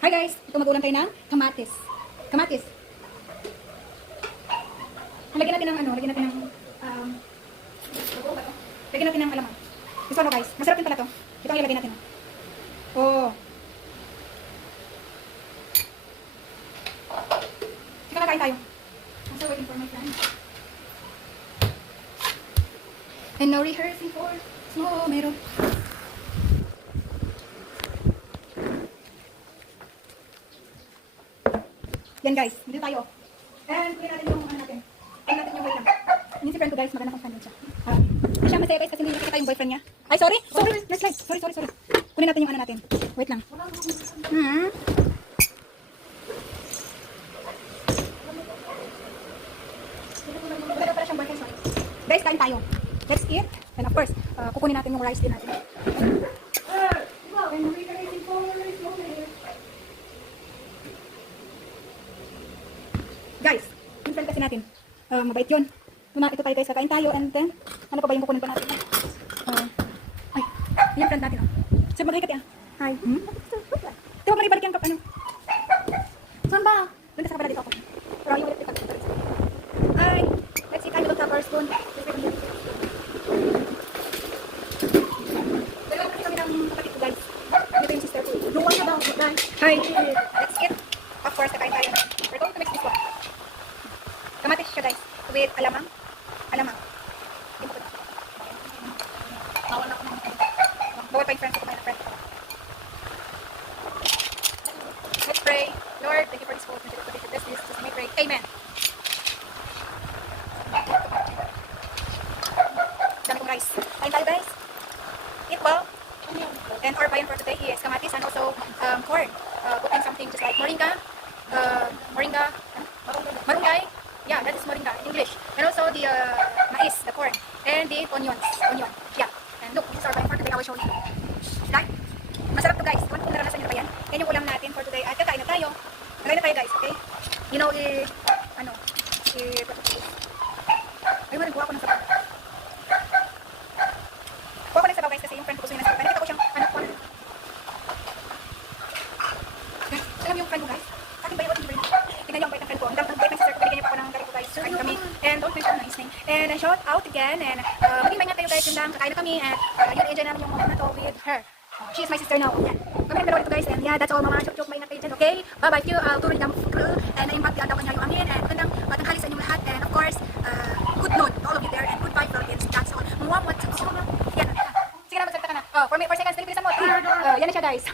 Hi guys, ito mag-ulam tayo ng kamatis. Kamatis. Lagyan natin ng lagyan natin ng lagyan natin ng alamang. Ito guys, masarap din pala to. Ito ang ilagay natin. Oh. Sige, kakain tayo. I'm still waiting for my friend. And no rehearsing for snow, meron. Yan guys, dito tayo. And kunin natin yung natin. Kunin natin yung wait lang. Yung si friend ko guys, maganda kong fan siya. Siya masaya guys kasi hindi nakita yung boyfriend niya. Ay sorry, let's slide. Sorry. Kunin natin yung natin. Wait lang. Pero para siyang boyfriend, sorry. Guys, kain tayo. Let's eat. And of course, kukunin natin yung rice din natin. Guys, yung friend kasi natin, mabait yun. Ito tayo guys, kakain tayo, and then, ano pa ba yung kukunin pa natin? Ay, yung friend natin, Sir, mag-hi ka tiyan. Hi. Di ba maribalik yung ano? Saan ba? Doon ka sa kapala dito ako. Pero yung ulit dito. Hi. Let's eat, I will tap our spoon. Dalawa kasi kami ng kapatid ko guys. Ito yung sister ko. No one about it, guys. Hi. Let's eat. Of course, kakain tayo. We're going to mix this one. Kamatis siya guys. With alamang. Bawal pa yung friends ko pa friend. Let's pray. Lord, thank you for this food. Thank you for this. Just may pray. Amen. Dami kong rice. Kain tayo guys. Eat well. And our viand for today is kamatis and also corn. Cooking something just like moringa. Marunggay. Yeah, that is moringa in English. And also the mais, the corn. And the onion. Yeah. And look, this is our viand for today. I will show you. Like, masarap to guys. Kung naranasan nyo na ba yan? Yan yung ulam natin for today. At kakain na tayo. Kakain na tayo guys, okay? You know, ay, wala, kuha ko ng sabaw. Kuha ko ng sabaw guys kasi yung friend ko gusto niya ng sabaw. Nakita ko siyang, kuha na. Guys, alam yung friend ko guys? Akin ba yun? Tingnan niyo ang bait ng friend ko. Ang bait ng sister ko, binigyan niya pa ako ng galing ko guys. Kain kami. And don't mention na his name. And shout out again. And maging maingat kayo guys. Yun lang, kakain na kami. And yun, enjoy namin yung moment na to with her. She is my sister now. Yan. Kami ang dalawa dito guys. And yeah, that's all mama. Chok-chok, maingat kayo dyan. Okay? Bye-bye. Turo ni Damo Fukul. And na-impact yung niya yung amin. And magandang tanghali sa inyong lahat. And of course, good noon to all of you there. And goodbye Philippines. That's all. Muwamot. Yan. Sige na, magsalita ka na. For seconds, nilibilisan mo. Yan na siya guys.